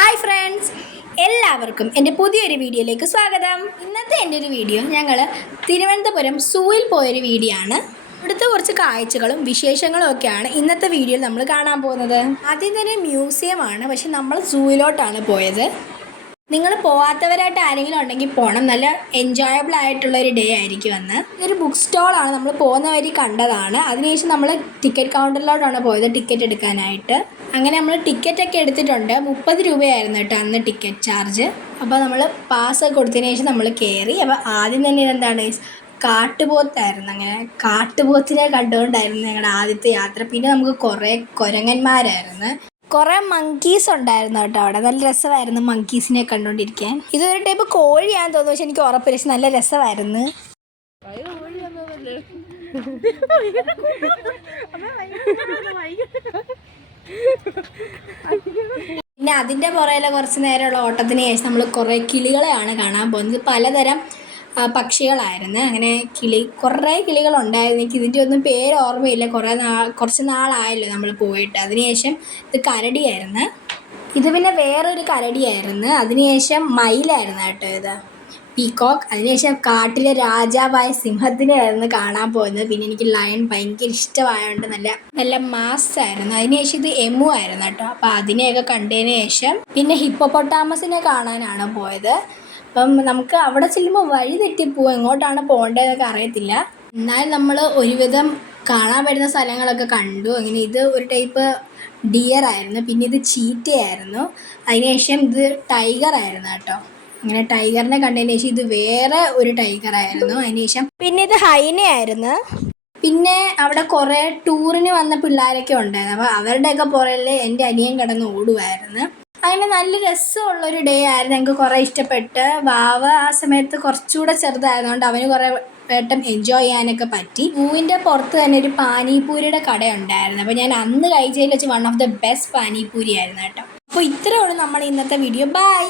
Hi friends എല്ലാവർക്കും എന്റെ പുതിയൊരു വീഡിയോയിലേക്ക് സ്വാഗതം. ഇന്നത്തെ എന്റെ ഒരു വീഡിയോ ഞങ്ങൾ തിരുവനന്തപുരം സൂയിൽ പോയൊരു വീഡിയോ ആണ്. ഇവിടുത്തെ കുറച്ച് കാഴ്ചകളും വിശേഷങ്ങളും ഒക്കെയാണ് ഇന്നത്തെ വീഡിയോയിൽ നമ്മൾ കാണാൻ പോകുന്നത്. ആദ്യം തന്നെ മ്യൂസിയമാണ് പക്ഷെ നമ്മൾ സൂയിലോട്ടാണ് പോയത്. നിങ്ങൾ പോവാത്തവരായിട്ട് ആരെങ്കിലും ഉണ്ടെങ്കിൽ പോകണം നല്ല എൻജോയബിൾ ആയിട്ടുള്ള ഒരു ഡേ ആയിരിക്കും അന്ന്. ഇതൊരു ബുക്ക് സ്റ്റോളാണ് നമ്മൾ പോകുന്ന വഴി കണ്ടതാണ്. അതിനുശേഷം നമ്മൾ ടിക്കറ്റ് കൗണ്ടറിലോട്ടാണ് പോയത് ടിക്കറ്റ് എടുക്കാനായിട്ട്. അങ്ങനെ നമ്മൾ ടിക്കറ്റ് ഒക്കെ എടുത്തിട്ടുണ്ട്. മുപ്പത് രൂപയായിരുന്നു കേട്ടോ അന്ന് ടിക്കറ്റ് ചാർജ് അപ്പോൾ നമ്മൾ പാസ് ഒക്കെ കൊടുത്തതിന് ശേഷം നമ്മൾ കയറി. അപ്പോൾ ആദ്യം തന്നെ ഇതെന്താണ്? കാട്ടുപോത്തായിരുന്നു. അങ്ങനെ കാട്ടുപോത്തിനെ കണ്ടുകൊണ്ടായിരുന്നു ഞങ്ങളുടെ ആദ്യത്തെ യാത്ര. പിന്നെ നമുക്ക് കുറേ കുരങ്ങന്മാരായിരുന്നു. കുറേ മങ്കീസ് ഉണ്ടായിരുന്നു കേട്ടോ അവിടെ. നല്ല രസമായിരുന്നു മങ്കീസിനെ കണ്ടുകൊണ്ടിരിക്കാൻ ഇതൊരു ടൈപ്പ് കോഴിയാന്ന് തോന്നുന്നു. പക്ഷെ എനിക്ക് ഉറപ്പില്ല. പക്ഷെ നല്ല രസമായിരുന്നു. പിന്നെ അതിന്റെ പുറകിലെ കുറച്ച് നേരമുള്ള ഓട്ടത്തിന് ശേഷം നമ്മൾ കുറേ കിളികളെയാണ് കാണാൻ പോകുന്നത്. പലതരം പക്ഷികളായിരുന്നു. അങ്ങനെ കിളി കുറേ കിളികളുണ്ടായിരുന്നു. എനിക്ക് ഇതിന്റെ ഒന്നും പേര് ഓർമ്മയില്ല. കുറേ നാൾ കുറച്ച് നാളായല്ലോ നമ്മൾ പോയിട്ട്. അതിനുശേഷം ഇത് കരടിയായിരുന്നു. ഇത് പിന്നെ വേറൊരു കരടിയായിരുന്നു. അതിനുശേഷം മയിലായിരുന്നു കേട്ടോ ഇത്. പീകോക്ക്. അതിനുശേഷം കാട്ടിലെ രാജാവായ സിംഹത്തിനെയായിരുന്നു കാണാൻ പോകുന്നത്. പിന്നെ എനിക്ക് ലയൺ ഭയങ്കര ഇഷ്ടമായതുകൊണ്ട് നല്ല നല്ല മാസ് ആയിരുന്നു അതിനുശേഷം ഇത് എമു ആയിരുന്നു കേട്ടോ. അപ്പോൾ അതിനെയൊക്കെ കണ്ടതിന് ശേഷം പിന്നെ ഹിപ്പോപ്പൊട്ടാമസിനെ കാണാനാണ് പോയത്. അപ്പം നമുക്ക് അവിടെ ചെല്ലുമ്പോൾ വഴി തെറ്റിപ്പോവും എങ്ങോട്ടാണ് പോകേണ്ടതെന്നൊക്കെ അറിയത്തില്ല. എന്നാൽ നമ്മൾ ഒരുവിധം കാണാൻ പറ്റുന്ന സ്ഥലങ്ങളൊക്കെ കണ്ടു. അങ്ങനെ ഇത് ഒരു ടൈപ്പ് ഡിയർ ആയിരുന്നു. പിന്നെ ഇത് ചീറ്റയായിരുന്നു. അതിനുശേഷം ഇത് ടൈഗർ ആയിരുന്നു കേട്ടോ. അങ്ങനെ ടൈഗറിനെ കണ്ടതിന് ശേഷം ഇത് വേറെ ഒരു ടൈഗർ ആയിരുന്നു. അതിനുശേഷം പിന്നെ ഇത് ഹൈനയായിരുന്നു പിന്നെ അവിടെ കുറേ ടൂറിന് വന്ന പിള്ളേരൊക്കെ ഉണ്ടായിരുന്നു. അപ്പോൾ അവരുടെയൊക്കെ പുറകിൽ എന്റെ അനിയൻ കിടന്ന് ഓടുമായിരുന്നു അങ്ങനെ നല്ല രസമുള്ളൊരു ഡേ ആയിരുന്നു. ഞങ്ങൾക്ക് കുറേ ഇഷ്ടപ്പെട്ട്. വാവ ആ സമയത്ത് കുറച്ചുകൂടെ ചെറുതായതുകൊണ്ട് അവന് കുറേ വട്ടം എൻജോയ് ചെയ്യാനൊക്കെ പറ്റി. പൂവിന്റെ പുറത്ത് തന്നെ ഒരു പാനിപൂരിയുടെ കട ഉണ്ടായിരുന്നു അപ്പോൾ ഞാൻ അന്ന് കഴിച്ചതിൽ വെച്ച് one of the best panipuri ആയിരുന്നു കേട്ടോ. അപ്പോൾ ഇത്രയുള്ളൂ നമ്മൾ ഇന്നത്തെ വീഡിയോ ബൈ